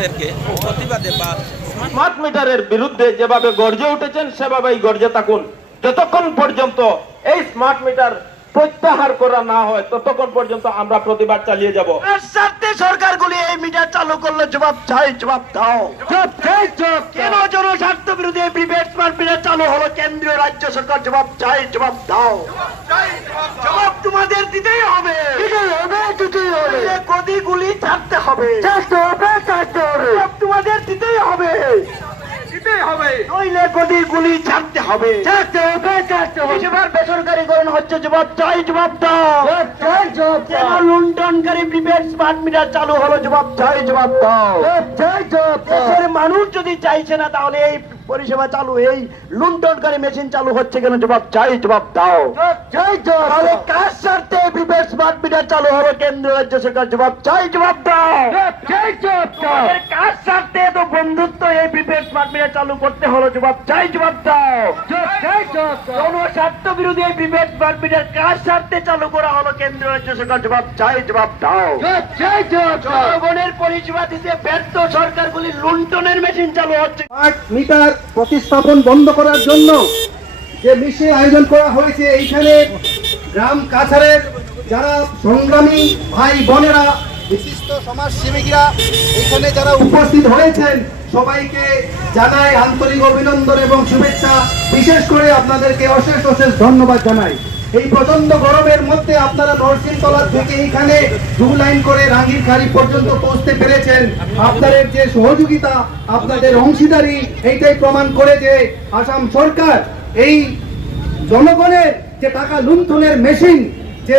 আমাদেরকে প্রতিবাদে বা স্মার্ট মিটারের বিরুদ্ধে যেভাবে গর্জে উঠেছেন সেভাবেই গর্জে থাকুন। যতক্ষণ পর্যন্ত এই স্মার্ট মিটার প্রত্যাহার করা না হয় ততক্ষণ পর্যন্ত আমরা প্রতিবাদ চালিয়ে যাব। স্বার্থে সরকারগুলি এই মিটার চালু করলে জবাব চাই জবাব দাও। কেন জনস্বার্থ বিরোধী প্রিপেড স্মার্ট মিটার চালু হলো? কেন্দ্রীয় রাজ্য সরকার জবাব চাই জবাব দাও। জবাব তোমাদের দিতেই হবে। গদিগুলি ছাড়তে হবে। জবাব তোমাদের দিতেই হবে। দিতেই হবে। নইলে গদিগুলি ছাড়তে হবে। এবার বেসরকারীকরণ হচ্ছে জবাব চাই জবাব দাও কেন লুণ্ঠনকারী প্রিপেড স্মার্ট মিটার চালু হলো জবাব চাই জবাব দাও দেশের মানুষ যদি চাইছে না তাহলে এই পরিষেবা চালু এই লুণ্ঠনকারী মেশিন চালু হচ্ছে কেন জবাব চাই জবাব দাও তাহলে কার স্বার্থে প্রিপেড স্মার্ট মিটার চালু হলো? কেন্দ্র রাজ্য সরকার জবাব চাই জবাব দাও বন্ধুত্ব এই প্রিপেড স্মার্ট মিটার চালু করতে হলো। জবাব চাই জবাব দাও। কোন স্বার্থ বিরোধী এই প্রিপেড স্মার্ট মিটার কার স্বার্থে চালু করা হলো কেন্দ্র রাজ্য সরকার? জবাব চাই জবাব দাও। জনগণের পরিষেবা দিতে ব্যর্থ সরকারগুলি লুণ্ঠনের মেশিন চালু হচ্ছে। স্মার্ট মিটার প্রতিস্থাপন বন্ধ করার জন্য যে মিছিল আয়োজন করা হয়েছে এইখানে গ্রাম কাছারের যারা সংগ্রামী ভাই বোনেরা বিশিষ্ট সমাজসেবীরা এখানে যারা উপস্থিত হয়েছেন, সবাইকে জানাই আন্তরিক অভিনন্দন এবং শুভেচ্ছা। বিশেষ করে আপনাদেরকে অশেষ অশেষ ধন্যবাদ জানাই। এই প্রচণ্ড গরমের মধ্যে আপনারা নরসিংতলা থেকে এখানে দু লাইন করে রাঙ্গির খাড়ি পর্যন্ত পৌঁছতে পেরেছেন। আপনাদের যে সহযোগিতা, আপনাদের অংশীদারি, এইটাই প্রমাণ করে যে আসাম সরকার এই জনগণের যে টাকা লুণ্ঠনের মেশিন, যে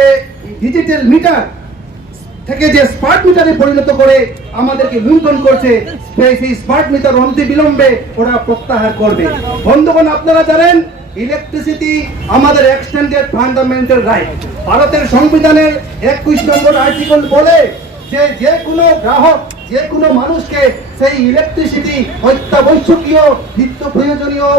ডিজিটাল মিটার থেকে যে স্মার্ট মিটারে পরিণত করে আমাদেরকে লুণ্ঠন করছে, সেই স্মার্ট মিটার অনতি বিলম্বে ওরা প্রত্যাহার করবে। বন্ধুগণ, আপনারা জানেন ইলেকট্রিসিটি আমাদের এক্সটেন্ডেড ফান্ডামেন্টাল রাইট ভারতের সংবিধানের একুশ নম্বর আর্টিকেল বলে যে যে কোনো গ্রাহক, যে কোনো মানুষকে সেই ইলেকট্রিসিটি অত্যাবশ্যকীয়, নিত্য প্রয়োজনীয়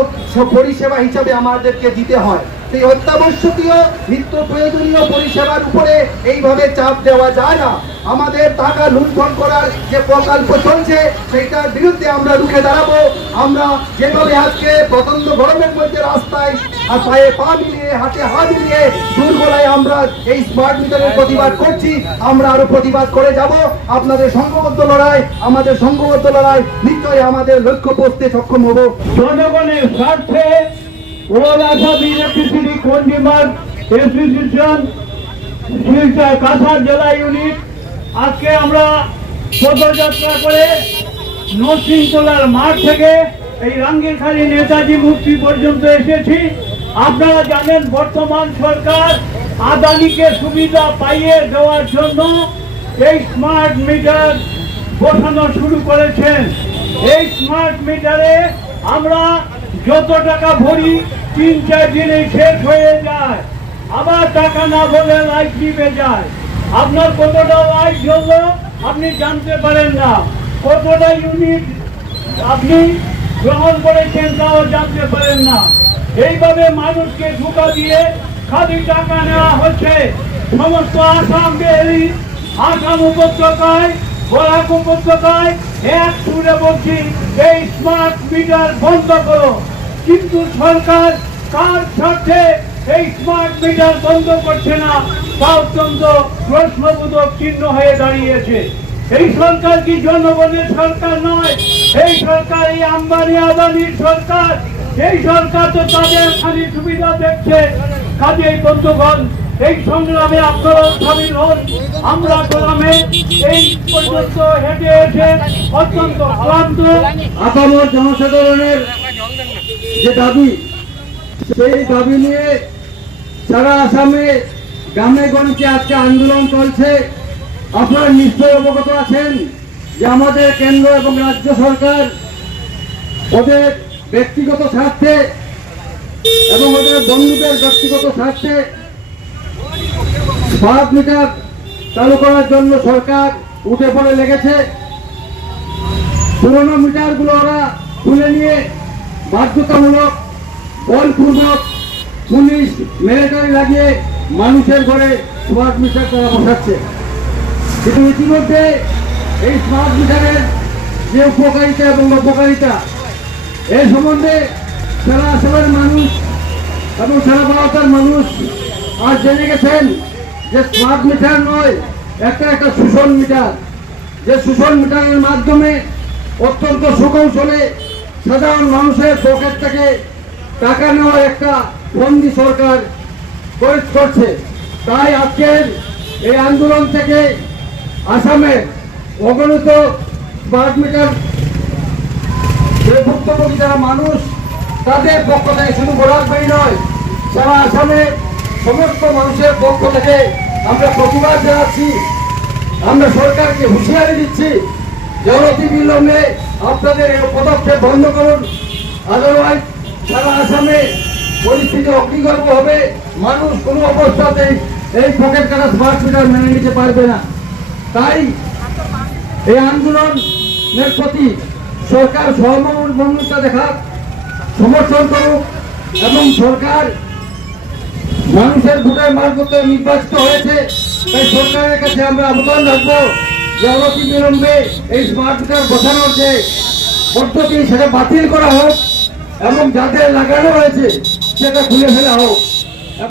পরিষেবা হিসাবে আমাদেরকে দিতে হয়। সেই অত্যাবশ্যকীয় নিত্য প্রয়োজনীয় পরিষেবার উপরে এইভাবে চাপ দেওয়া যায় না। আমাদের টাকা লুণ্ঠন করার যে প্রকল্প চলছে, সেইটার বিরুদ্ধে আমরা রুখে দাঁড়াবো। আমরা যেভাবে আজকে প্রচণ্ড গরমের মধ্যে রাস্তায় আর পায়ে পা মিলিয়ে, হাতে হাত মিলিয়ে দুর্গলায় আমরা এই স্মার্ট মিটারের প্রতিবাদ করছি, আমরা আরও প্রতিবাদ করে যাব। আপনাদের সংঘবদ্ধ লড়াই, আমাদের সংঘবদ্ধ লড়াই, নিশ্চয়ই আমাদের লক্ষ্য পৌঁছতে সক্ষম হব। জনগণের স্বার্থে কনজিউমার অ্যাসোসিয়েশন শিলচর কাছাড় জেলা ইউনিট আজকে আমরা পদযাত্রা করে মাঠ থেকে এই নেতাজি মূর্তি পর্যন্ত এসেছি আপনারা জানেন বর্তমান সরকার আদানিকে সুবিধা পাইয়ে দেওয়ার জন্য এই স্মার্ট মিটার বসানো শুরু করেছেন এই স্মার্ট মিটারে আমরা যত টাকা ভরি তিন চার দিনে শেষ হয়ে যায়, আবার টাকা না ভরলে লাইট নিভে যায়। আপনার কতটা লাইট জ্বললো আপনি জানতে পারেন না। কতটা ইউনিট আপনি গ্রহণ করেছেন তাও জানতে পারেন না। এইভাবে মানুষকে ধোকা দিয়ে খালি টাকা নেওয়া হচ্ছে। সমস্ত আসাম বিহারি, আসাম উপত্যকায় বরাক উপত্যকায়, এক সুরে বলছি এই স্মার্ট মিটার বন্ধ করো। কিন্তু সরকার কার স্বার্থে এই স্মার্ট মিটার বন্ধ করছে না। তা অত্যন্ত প্রশ্নবোধক চিহ্ন হয়ে দাঁড়িয়েছে। এই সরকার কি জনগণের সরকার নয়? এই সরকার এই আম্বানি আদানির সরকার। এই সরকার তো তাদের খালি সুবিধা দেখছে। কাজে এই বন্ধুগণ, এই সংগ্রামে আপনারাও সামিল হন। আমরা গোলামে এই পর্যন্ত হেঁটে এসে অত্যন্ত ক্লান্ত। আপামর জনসাধারণের যে দাবি, সেই দাবি নিয়ে সারা আসামে গ্রামে গঞ্জে আজকে আন্দোলন চলছে, আপনারা নিশ্চয় অবগত আছেন যে আমাদের কেন্দ্র এবং রাজ্য সরকার ওদের ব্যক্তিগত স্বার্থে এবং ওদের বন্ধুদের ব্যক্তিগত স্বার্থে স্মার্ট মিটার চালু করার জন্য সরকার উঠে পড়ে লেগেছে। পুরোনো মিটারগুলো ওরা তুলে নিয়ে বাধ্যতামূলক, বলপূর্বক পুলিশ মিলিটারি লাগিয়ে মানুষের ঘরে স্মার্ট মিটার তারা বসাচ্ছে। কিন্তু ইতিমধ্যে এই স্মার্ট মিটারের যে উপকারিতা এবং অপকারিতা এই সম্বন্ধে সারা আসামের মানুষ এবং সারা ভারতের মানুষ আজ জেনে গেছেন যে স্মার্ট মিটার নয়, একটা একটা শোষণ মিটার যে শোষণ মিটারের মাধ্যমে অত্যন্ত সুকৌশলে সাধারণ মানুষের পকেট থেকে টাকা নেওয়ার একটা বন্দি সরকার করে করছে তাই আজকের এই আন্দোলন থেকে আসামের অগণিত স্মার্ট মিটার ভুক্তভোগী যারা মানুষ, তাদের পক্ষ থেকে শুধু গোলাপবাড়ি নয়, সারা আসামে সমস্ত মানুষের পক্ষ থেকে আমরা প্রতিবাদ জানাচ্ছি। আমরা সরকারকে হুঁশিয়ারি দিচ্ছি যে অতি বিলম্বে আপনাদের পদক্ষেপ বন্ধ করুন। আদারওয়াইজ সারা আসামে পরিস্থিতি অগ্নিগর্ভ হবে। মানুষ কোনো অবস্থাতেই এই পকেট কাটা স্মার্ট মিটার মেনে নিতে পারবে না। তাই এই আন্দোলনের প্রতি সরকার সহমর্মিতা দেখাক, সমর্থন করুক এবং সরকার মানুষের ভোটের মারফতে নির্বাচিত হয়েছে, তাই সরকারের কাছে আমরা আবেদন রাখব। যে অনতি বিলম্বে এই স্মার্ট মিটার বসানোর যে পদ্ধতি সেটা বাতিল করা হোক এবং যাদের লাগানো রয়েছে, সেটা খুলে ফেলা হোক।